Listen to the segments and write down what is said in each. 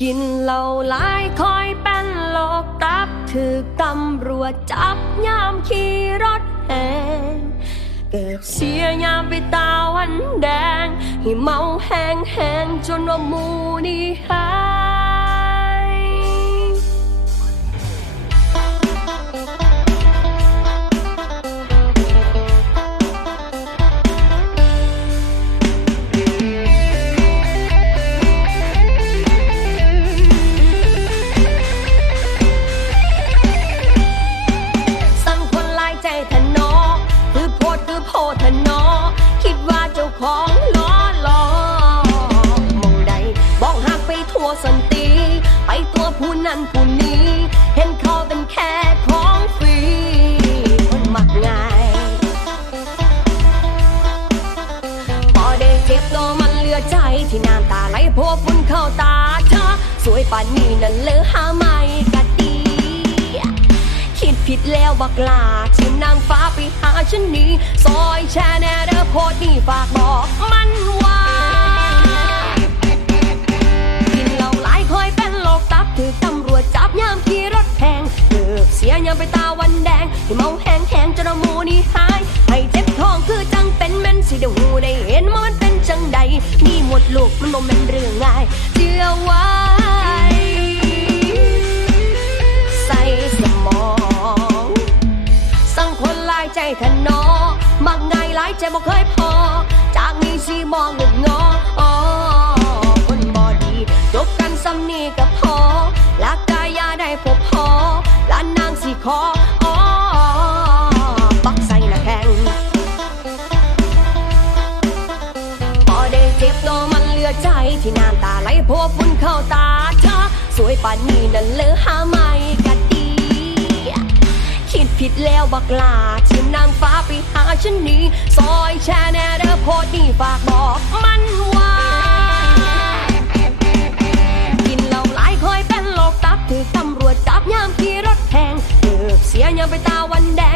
กินเหล้าหลายคอยเป็นโลกตับถือตำรวจจับยามขี่รถแหงเกิดเสียยามไปตาวันแดง ให้เมาแหงแหงจนว่ามูนี่หา นั้นผู้นี้ เห็นเขาเป็นแค่ของฟรีคนมักง่ายพอได้เจ็บตัวมันเหลือใจที่น้ำตาไหลพวฝุ่นเข้าตาเธอสวยป่านนี้นั่นเลอหาไม่กะดี คิดผิดแล้วบักลาที่นางฟ้าไปหาฉันนี้ซอยแชร์แนเด้อโพดนี่ฝากบอกมันว่า ลูกมันบ่แม่นเรื่องง่ายเชื่อไว้ใส่สมอง สั่งคนหลายใจทะนอมักง่ายหลายใจบ่เคยพอ จากนี้สิมองหนึ่งงอ ปานนี้นั่นเลือหาไม่กะดี คิดผิดแล้วบักลาทีมนางฟ้าไปหาฉันนี้ ซอยแชร์แนเดอร์โพดนี่ฝากบอกมันว่า กินเหล้าหลายคอยเป็นโรคตับถือตำรวจจับยามขี่รถแพงเกือบเสียยามไปตาวันแดง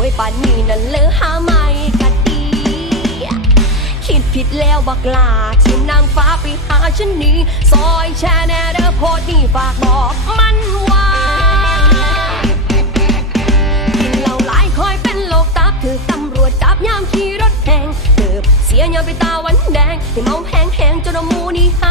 วยป่านนี้นั่นเลือหาไม่กะดี คิดผิดแล้วบักลาที่นางฟ้าไปหาฉันนี้ซอยแชแนเด้อโพดนี่ฝากบอกมันว่ากินเหล้าหลายคอยเป็นโรคตับถือตำรวจจับยามขี่รถแพงเกือบเสียยามไปตาวันแดงให้เมาแห้งแห้งจนมูนี่ห